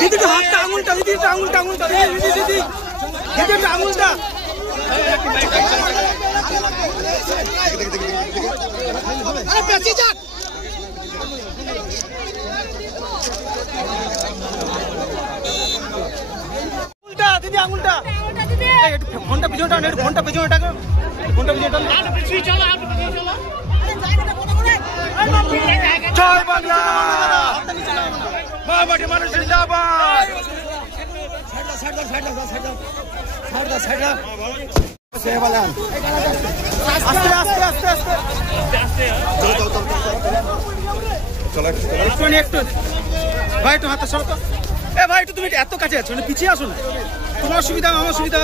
দিদি তো হাতটা আঙুলটা দিদি আঙুলটা দিদি দিদি দিদি আঙুলটা আরে পেছি যাক আঙুলটা দিদি আঙুলটা এই একটু ফোনটা পিছনে টান একটু ফোনটা পিছনে টান আর পিছনে চলো জয় বাংলা মামাটি মানুষের জিন্দাবাদ একটু ভাই একটু হাতটা সরো তো এ ভাই একটু তুমি এত কাছে আছো পিছিয়ে আসো না তোমার সুবিধা আমার সুবিধা